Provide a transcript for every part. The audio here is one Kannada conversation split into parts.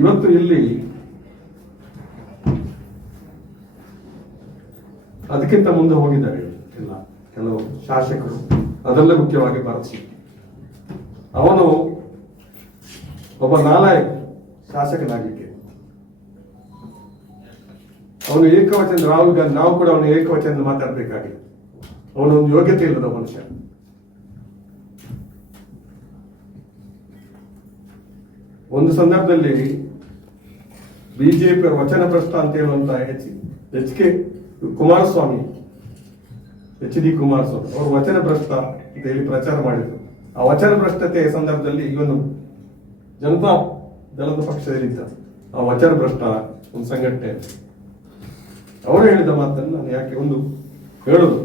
ಇವತ್ತು ಇಲ್ಲಿ ಅದಕ್ಕಿಂತ ಮುಂದೆ ಹೋಗಿದ್ದಾರೆ ಎಲ್ಲ ಕೆಲವು ಶಾಸಕರು. ಅದರಲ್ಲೇ ಮುಖ್ಯವಾಗಿ ಭರತ್ ಅವನು ಒಬ್ಬ ನಾಲಾಯಕ ಶಾಸಕನಾಗಲಿಕ್ಕೆ ಅವನು ಏಕವಚನ ರಾಹುಲ್ ಗಾಂಧಿ, ನಾವು ಕೂಡ ಅವನು ಏಕವಚನ ಮಾತಾಡಬೇಕಾಗಿದೆ. ಅವನೊಂದು ಯೋಗ್ಯತೆ ಇಲ್ಲದ ಮನುಷ್ಯ. ಒಂದು ಸಂದರ್ಭದಲ್ಲಿ ಬಿಜೆಪಿ ವಚನ ಭ್ರಷ್ಟ ಅಂತ ಹೇಳುವಂತ H H K Kumaraswamy, H D Kumaraswamy ಅವರು ವಚನ ಭ್ರಷ್ಟ ಅಂತ ಹೇಳಿ ಪ್ರಚಾರ ಮಾಡಿದ್ರು. ಆ ವಚನ ಭ್ರಷ್ಟತೆಯ ಸಂದರ್ಭದಲ್ಲಿ ಇವನು ಜನತಾ ದಳದ ಪಕ್ಷದಲ್ಲಿದ್ದ ಆ ವಚನ ಭ್ರಷ್ಟ ಒಂದು ಸಂಘಟನೆ ಅವರು ಹೇಳಿದ ಮಾತನ್ನು ನಾನು ಯಾಕೆ ಒಂದು ಹೇಳುದು.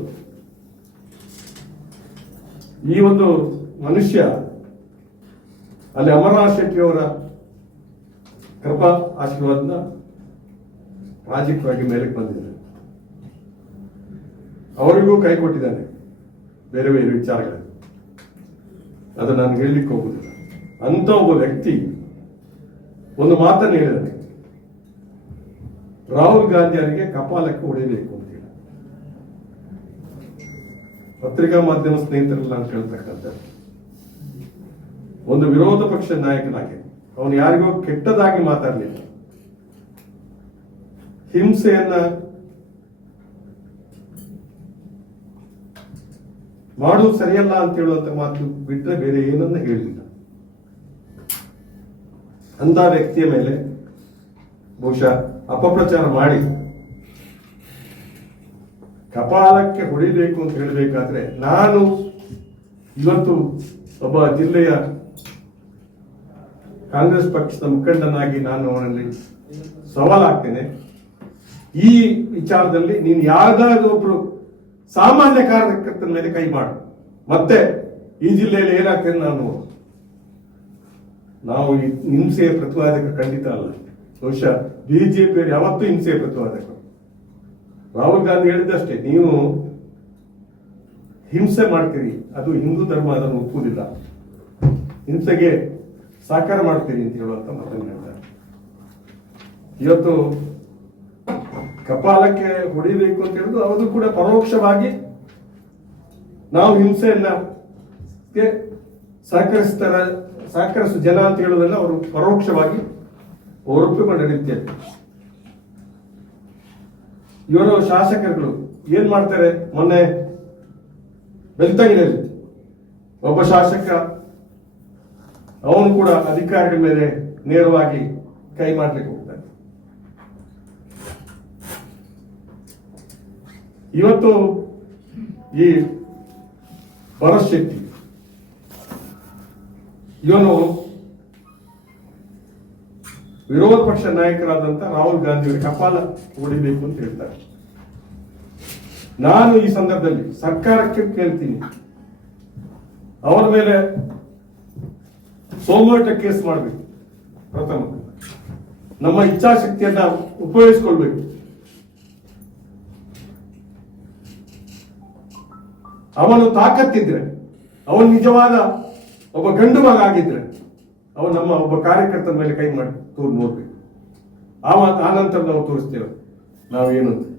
ಈ ಒಂದು ಮನುಷ್ಯ ಅಲ್ಲಿ ಅಮರನಾಥ್ ಶೆಟ್ಟಿಯವರ ಕೃಪಾ ಆಶೀರ್ವಾದನ ರಾಜಕೀಯವಾಗಿ ಮೇಲಕ್ಕೆ ಬಂದಿದ್ದಾರೆ ಅವರಿಗೂ ಕೈ ಕೊಟ್ಟಿದ್ದಾನೆ. ಬೇರೆ ಬೇರೆ ವಿಚಾರಗಳಲ್ಲಿ. ಅದು ನಾನು ಹೇಳಲಿಕ್ಕೆ ಹೋಗುದಿಲ್ಲ ಅಂತ ಒಬ್ಬ ವ್ಯಕ್ತಿ ಒಂದು ಮಾತನ್ನು ಹೇಳಿದ್ದಾನೆ ರಾಹುಲ್ ಗಾಂಧಿ ಅವರಿಗೆ ಕಪಾಲಕ್ಕೆ ಹೊಡೆಯಬೇಕು ಅಂತ ಹೇಳಿ. ಪತ್ರಿಕಾ ಮಾಧ್ಯಮ ಸ್ನೇಹಿತರಲ್ಲ ಅಂತ ಕೇಳ್ತಕ್ಕಂಥ ಒಂದು ವಿರೋಧ ಪಕ್ಷ ನಾಯಕನಾಗಿ. ಅವನು ಯಾರಿಗೋ ಕೆಟ್ಟದಾಗಿ ಮಾತಾಡಲಿಲ್ಲ. ಹಿಂಸೆಯನ್ನ ಮಾಡುವುದು ಸರಿಯಲ್ಲ ಅಂತ ಹೇಳುವಂತ ಮಾತು ಬಿಟ್ಟರೆ ಬೇರೆ ಏನನ್ನ ಹೇಳಲಿಲ್ಲ ಅಂತ ವ್ಯಕ್ತಿಯ ಮೇಲೆ ಬಹುಶಃ ಅಪಪ್ರಚಾರ ಮಾಡಿ ಕಪಾಲಕ್ಕೆ ಹೊಡಿಬೇಕು ಅಂತ ಹೇಳಬೇಕಾದ್ರೆ ನಾನು ಇವತ್ತು ಒಬ್ಬ ಜಿಲ್ಲೆಯ ಕಾಂಗ್ರೆಸ್ ಪಕ್ಷದ ಮುಖಂಡನಾಗಿ ನಾನು ಅವನಲ್ಲಿ ಸವಾಲಾಗ್ತೇನೆ. ಈ ವಿಚಾರದಲ್ಲಿ ನೀನು ಯಾವ್ದಾದ್ರು ಒಬ್ರು ಸಾಮಾನ್ಯ ಕಾರ್ಯಕರ್ತರ ಮೇಲೆ ಕೈ ಮಾಡು. ಮತ್ತೆ ಈ ಜಿಲ್ಲೆಯಲ್ಲಿ ಏನಾಗ್ತೇನೆ ನಾನು? ನಾವು ಹಿಂಸೆಯ ಪ್ರತಿವಾದಕ ಖಂಡಿತ ಅಲ್ಲ. ಬಹುಶಃ ಬಿಜೆಪಿ ಯಾವತ್ತೂ ಹಿಂಸೆಯ ಪ್ರತಿವಾದಕ. ರಾಹುಲ್ ಗಾಂಧಿ ಹೇಳಿದ್ದಷ್ಟೇ, ನೀವು ಹಿಂಸೆ ಮಾಡ್ತೀರಿ. ಅದು ಹಿಂದೂ ಧರ್ಮ, ಅದನ್ನು ಒಪ್ಪುವುದಿಲ್ಲ. ಹಿಂಸೆಗೆ ಸಾಕಾರ ಮಾಡ್ತೀರಿ ಅಂತ ಹೇಳುವಂತ ಮಾತನ್ನು ಹೇಳ್ತಾರೆ ಇವತ್ತು ಕಪಾಲಕ್ಕೆ ಹೊಡಿಬೇಕು ಅಂತ ಹೇಳುದು ಅದು ಕೂಡ ಪರೋಕ್ಷವಾಗಿ ನಾವು ಹಿಂಸೆಯನ್ನ ಸಹಕರಿಸ್ತಾರ ಸಹಕರಿಸು ಜನ ಅಂತ ಹೇಳುವುದನ್ನ ಅವರು ಪರೋಕ್ಷವಾಗಿ ಒಪ್ಪಿಕೊಂಡ ರೀತಿಯಲ್ಲಿ. ಇವರು ಶಾಸಕರುಗಳು ಏನ್ ಮಾಡ್ತಾರೆ? ಮೊನ್ನೆ ಬೆಳ್ತಂಗಡಿಯಲ್ಲಿ ಒಬ್ಬ ಶಾಸಕ ಅವನು ಕೂಡ ಅಧಿಕಾರಿಗಳ ಮೇಲೆ ನೇರವಾಗಿ ಕೈ ಮಾಡ್ಲಿಕ್ಕೆ ಹೋಗ್ತಾನೆ. ಇವತ್ತು ಈ ಭರತ್ ಇವನು ವಿರೋಧ ಪಕ್ಷ ನಾಯಕರಾದಂತ ರಾಹುಲ್ ಗಾಂಧಿ ಅವರಿಗೆ ಕಪಾಲ ಹೊಡಿಬೇಕು ಅಂತ ಹೇಳ್ತಾರೆ. ನಾನು ಈ ಸಂದರ್ಭದಲ್ಲಿ ಸರ್ಕಾರಕ್ಕೆ ಕೇಳ್ತೀನಿ. ಅವರ ಮೇಲೆ ಸೋಮೋಟ ಕೇಸ್ ಮಾಡಬೇಕು. ಪ್ರಥಮ. ನಮ್ಮ ಇಚ್ಛಾಶಕ್ತಿಯನ್ನ ಉಪಯೋಗಿಸ್ಕೊಳ್ಬೇಕು. ಅವನು ತಾಕತ್ತಿದ್ರೆ, ಅವನು ನಿಜವಾದ ಒಬ್ಬ ಗಂಡು ಮಗ ಆಗಿದ್ರೆ, ಅವನು ನಮ್ಮ ಒಬ್ಬ ಕಾರ್ಯಕರ್ತನ ಮೇಲೆ ಕೈ ಮಾಡಿ, ತೋರ್ ನೋಡ್ಬೇಕು. ಆ ನಂತರ ನಾವು ತೋರಿಸ್ತೇವೆ. ನಾವೇನು